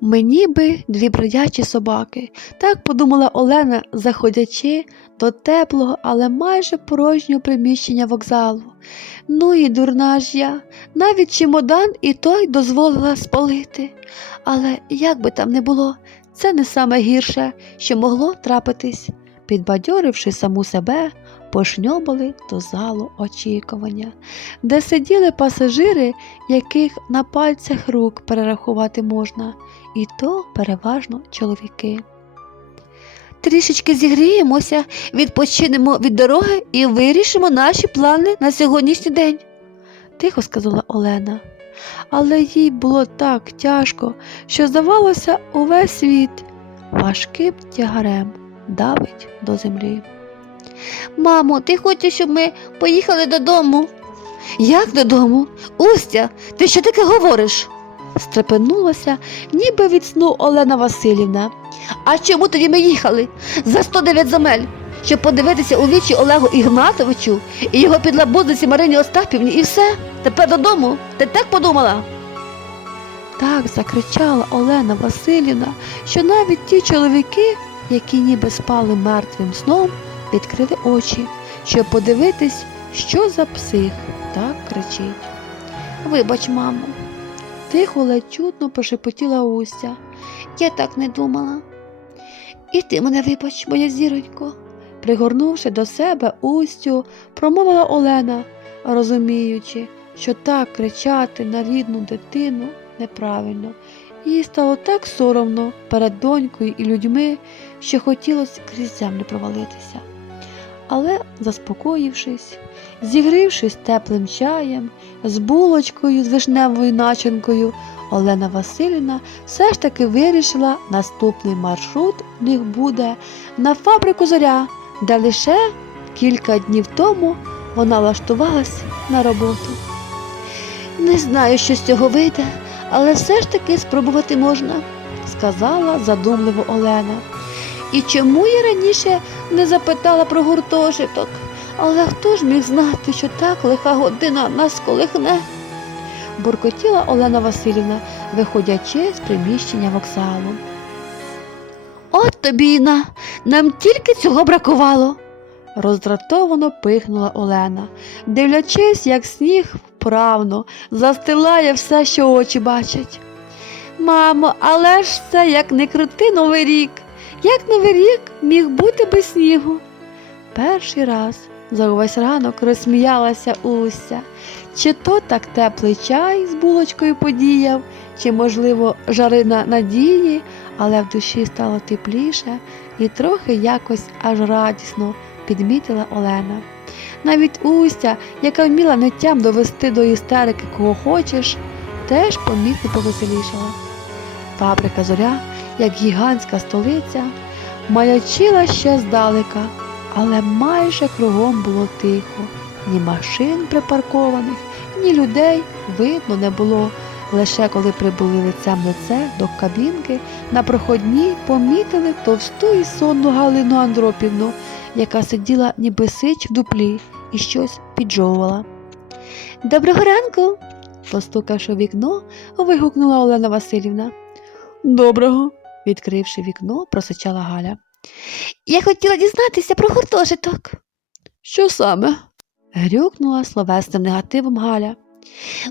Мені би дві бродячі собаки, так подумала Олена, заходячи до теплого, але майже порожнього приміщення вокзалу. Ну і дурна ж я, навіть чемодан і той дозволила спалити. Але як би там не було, це не саме гірше, що могло трапитись. Підбадьоривши саму себе, пошньобали до залу очікування, де сиділи пасажири, яких на пальцях рук перерахувати можна, і то переважно чоловіки. Трішечки зігріємося, відпочинемо від дороги і вирішимо наші плани на сьогоднішній день, тихо сказала Олена. Але їй було так тяжко, що, здавалося, увесь світ важким тягарем давить до землі. Мамо, ти хочеш, щоб ми поїхали додому? Як додому? Устя, ти що таке говориш? стрепенулася, ніби від сну Олена Васильівна. А чому тоді ми їхали? За 109 земель, щоб подивитися у вічі Олегу Ігнатовичу і його підлабузниці Марині Остапівні, і все? Тепер додому? Ти так подумала? Так закричала Олена Васильівна, що навіть ті чоловіки, які ніби спали мертвим сном, відкрили очі, щоб подивитись, що за псих так кричить. Вибач, мамо, тихо, ледь чутно прошепотіла Устя. Я так не думала. І ти мене вибач, моя зіронько. Пригорнувши до себе Устю, промовила Олена, розуміючи, що так кричати на рідну дитину неправильно. Їй стало так соромно перед донькою і людьми, що хотілося крізь землю провалитися. Але, заспокоївшись, зігрівшись теплим чаєм, з булочкою з вишневою начинкою, Олена Васильівна все ж таки вирішила, наступний маршрут в них буде на фабрику зоря, де лише кілька днів тому вона влаштувалась на роботу. Не знаю, що з цього вийде, але все ж таки спробувати можна, сказала задумливо Олена. І чому я раніше не запитала про гуртожиток? Але хто ж міг знати, що так лиха година нас колихне? буркотіла Олена Васильівна, виходячи з приміщення вокзалу. От тобі, Іна, нам тільки цього бракувало. роздратовано пихнула Олена, дивлячись, як сніг вправно застилає все, що очі бачать. Мамо, але ж це як не крути новий рік. Як новий рік міг бути без снігу? Перший раз за увесь ранок розсміялася Уся. Чи то так теплий чай з булочкою подіяв, чи, можливо, жарина надії, але в душі стало тепліше і трохи якось аж радісно підмітила Олена. Навіть Устя, яка вміла ниттям довести до істерики кого хочеш, теж помітно повеселішала. Фабрика зоря, як гігантська столиця, маячила ще здалека, але майже кругом було тихо. Ні машин припаркованих, ні людей видно не було. Лише коли прибули лицем лице до кабінки, на проходній помітили товсту і сонну Галину Андропівну, яка сиділа ніби сич в дуплі і щось піджовувала. Доброго ранку, постукавши в вікно, вигукнула Олена Васильівна. Доброго, відкривши вікно, просичала Галя. Я хотіла дізнатися про гуртожиток. Що саме? грюкнула словесним негативом Галя.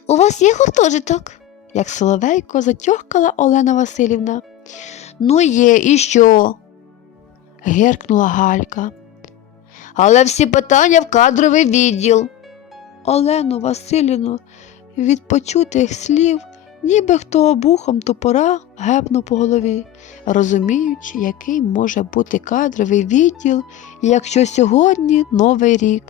У вас є гуртожиток? як соловейко затьохкала Олена Васильівна. Ну, є, і що? гиркнула Галька. Але всі питання в кадровий відділ. Олену Васильівну від почутих слів, ніби хто обухом топора гепнув по голові, розуміючи, який може бути кадровий відділ, якщо сьогодні новий рік.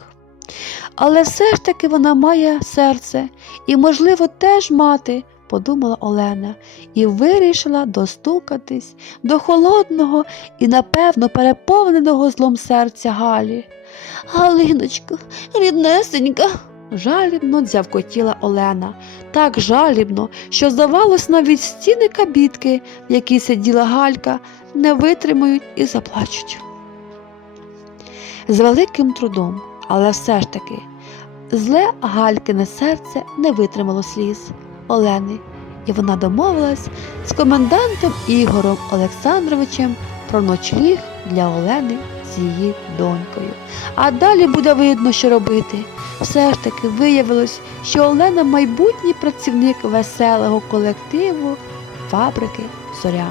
Але все ж таки вона має серце і, можливо, теж мати, подумала Олена, і вирішила достукатись до холодного і, напевно, переповненого злом серця Галі. Галиночко, ріднесенька. Жалібно дзявкотіла Олена, так жалібно, що, здавалось, навіть стіни кабітки, в якій сиділа Галька, не витримають і заплачуть. З великим трудом, але все ж таки, зле Галькине серце не витримало сліз Олени і вона домовилась з комендантом Ігором Олександровичем про ночліг для Олени з її донькою. А далі буде видно, що робити. Все ж таки виявилось, що Олена майбутній працівник веселого колективу фабрики Зоря.